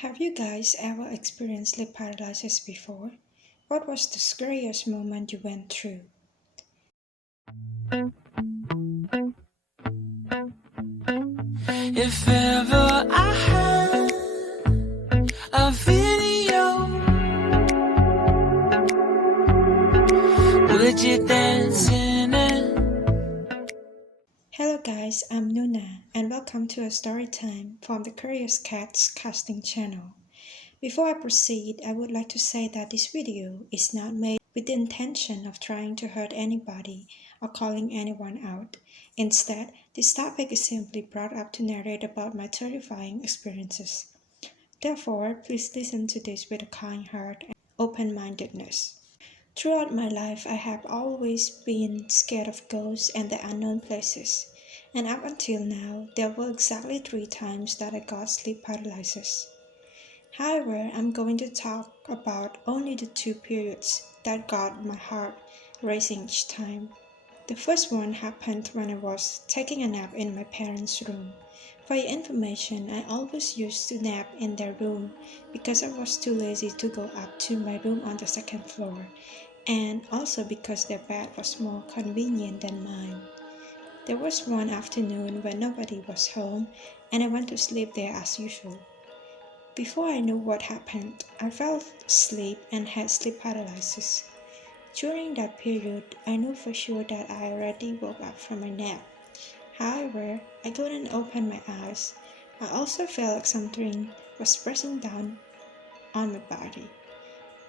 Have you guys ever experienced sleep paralysis before? What was the scariest moment you went through? If ever I had a video, would you dance in it? Hello guys, I'm Nuna and welcome to a story time from the Curious Cats casting channel. Before I proceed, I would like to say that this video is not made with the intention of trying to hurt anybody or calling anyone out. Instead, this topic is simply brought up to narrate about my terrifying experiences. Therefore, please listen to this with a kind heart and open-mindedness. Throughout my life, I have always been scared of ghosts and the unknown places. And up until now, there were exactly 3 times that I got sleep paralysis. However, I'm going to talk about only the 2 periods that got my heart racing each time. The first one happened when I was taking a nap in my parents' room. For your information, I always used to nap in their room because I was too lazy to go up to my room on the second floor, and also because their bed was more convenient than mine. There was one afternoon when nobody was home, and I went to sleep there as usual. Before I knew what happened, I fell asleep and had sleep paralysis. During that period, I knew for sure that I already woke up from my nap. However, I couldn't open my eyes. I also felt like something was pressing down on my body.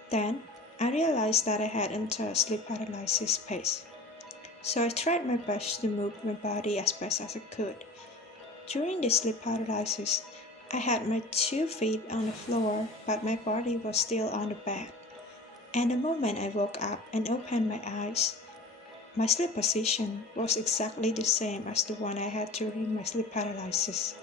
Then, I realized that I had entered sleep paralysis phase. So I tried my best to move my body as best as I could. During the sleep paralysis, I had my 2 feet on the floor, but my body was still on the bed. And the moment I woke up and opened my eyes, my sleep position was exactly the same as the one I had during my sleep paralysis.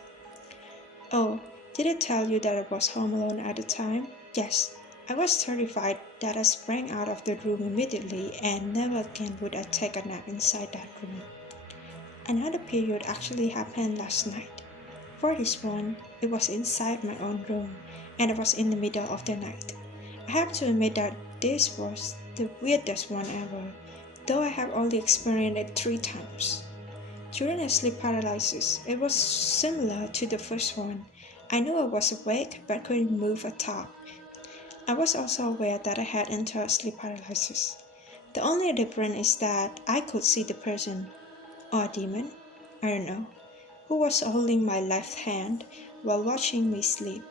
Oh, did I tell you that I was home alone at the time? Yes, I was terrified that I sprang out of the room immediately and never again would I take a nap inside that room. Another period actually happened last night. For this one, it was inside my own room and it was in the middle of the night. I have to admit that this was the weirdest one ever, though I have only experienced it 3 times. During a sleep paralysis, it was similar to the first one. I knew I was awake but couldn't move at all. I was also aware that I had entered sleep paralysis. The only difference is that I could see the person, or demon, I don't know, who was holding my left hand while watching me sleep.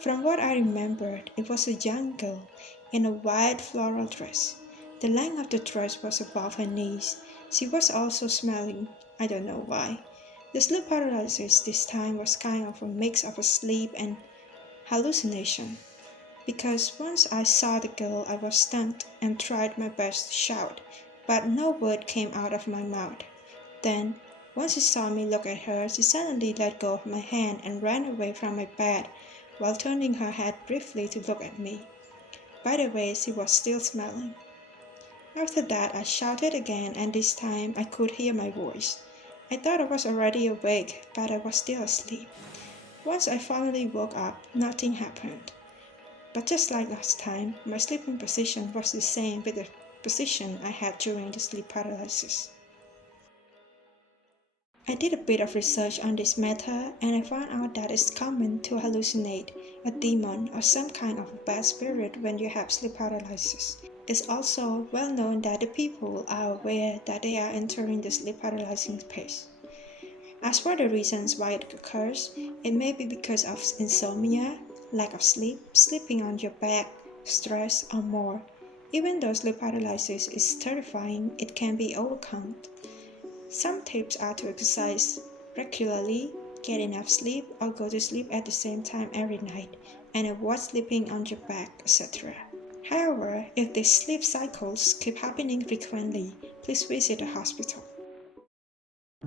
From what I remembered, it was a young girl in a white floral dress. The length of the dress was above her knees. She was also smiling. I don't know why. The sleep paralysis this time was kind of a mix of a sleep and hallucination. Because once I saw the girl, I was stunned and tried my best to shout, but no word came out of my mouth. Then, once she saw me look at her, she suddenly let go of my hand and ran away from my bed while turning her head briefly to look at me. By the way, she was still smiling. After that, I shouted again, and this time I could hear my voice. I thought I was already awake, but I was still asleep. Once I finally woke up, nothing happened. But just like last time, my sleeping position was the same with the position I had during the sleep paralysis. I did a bit of research on this matter and I found out that it's common to hallucinate a demon or some kind of a bad spirit when you have sleep paralysis. It's also well known that the people are aware that they are entering the sleep paralyzing phase. As for the reasons why it occurs, it may be because of insomnia, lack of sleep, sleeping on your back, stress, or more. Even though sleep paralysis is terrifying, it can be overcome. Some tips are to exercise regularly, get enough sleep, or go to sleep at the same time every night, and avoid sleeping on your back, etc. However, if these sleep cycles keep happening frequently, please visit a hospital.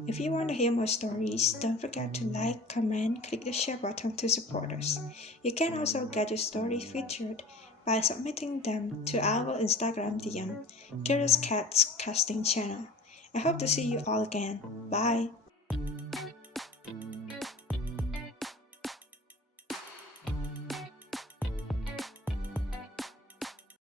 If you want to hear more stories, don't forget to like, comment, click the share button to support us. You can also get your stories featured by submitting them to our Instagram DM, Curious Cats Casting Channel. I hope to see you all again. Bye!